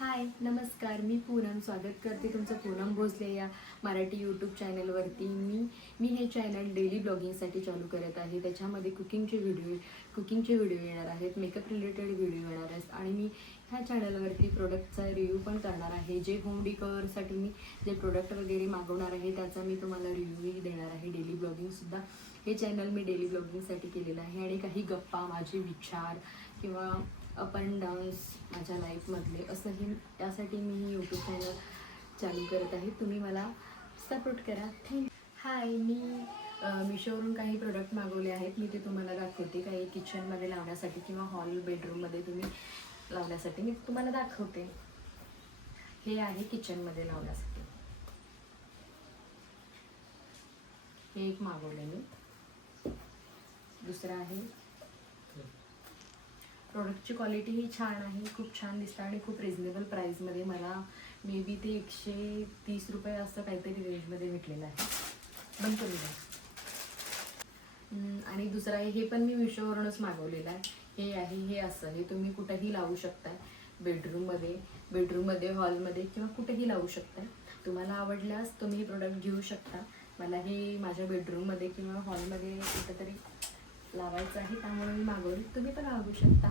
हाय नमस्कार, मी पूनम स्वागत करते तुमचं पूनम भोसले या मराठी यूट्यूब चॅनलवरती. मी हे चॅनल डेली ब्लॉगिंगसाठी चालू करत आहे. त्याच्यामध्ये कुकिंगचे व्हिडिओ येणार आहेत, मेकअप रिलेटेड व्हिडिओ येणार आहेत आणि मी ह्या चॅनलवरती प्रोडक्टचा रिव्ह्यू पण करणार आहे. जे होम डिकॉरसाठी मी जे प्रोडक्ट वगैरे मागवणार आहे त्याचा मी तुम्हाला रिव्ह्यूही देणार आहे. डेली ब्लॉगिंगसुद्धा हे चॅनल मी डेली ब्लॉगिंगसाठी केलेलं आहे आणि काही गप्पा, माझे विचार किंवा अप अँड डाऊन्स माझ्या लाईफमधले असंही यासाठी मी ही यूट्यूब चॅनल चालू करत आहे. तुम्ही मला सपोर्ट करा. थँक्यू. हाय, मी मिशोवरून काही प्रोडक्ट मागवले आहेत. मी ते तुम्हाला दाखवते. काही किचनमध्ये लावण्यासाठी किंवा हॉल बेडरूममध्ये तुम्ही लावण्यासाठी मी तुम्हाला दाखवते. हे आहे किचनमध्ये लावण्यासाठी. हे एक मागवले मी. दुसरं आहे. प्रोडक्टची क्वालिटी ही छान आहे, खूप छान दिसतं आणि खूप रिजनेबल प्राईजमध्ये मला मे बी ते 130 रुपये असं काहीतरी रेंजमध्ये भेटलेलं आहे. बंद करू द्या. आणि दुसरं आहे, हे पण मी मिशोवरूनच मागवलेलं आहे. हे आहे, हे असं हे तुम्ही कुठंही लावू शकताय. बेडरूममध्ये हॉलमध्ये किंवा कुठेही लावू शकताय. तुम्हाला आवडल्यास तुम्ही हे प्रोडक्ट घेऊ शकता. मला हे माझ्या बेडरूममध्ये किंवा हॉलमध्ये कुठंतरी लावायचं आहे, त्यामुळे मी मागवली. तुम्ही पण मागवू शकता.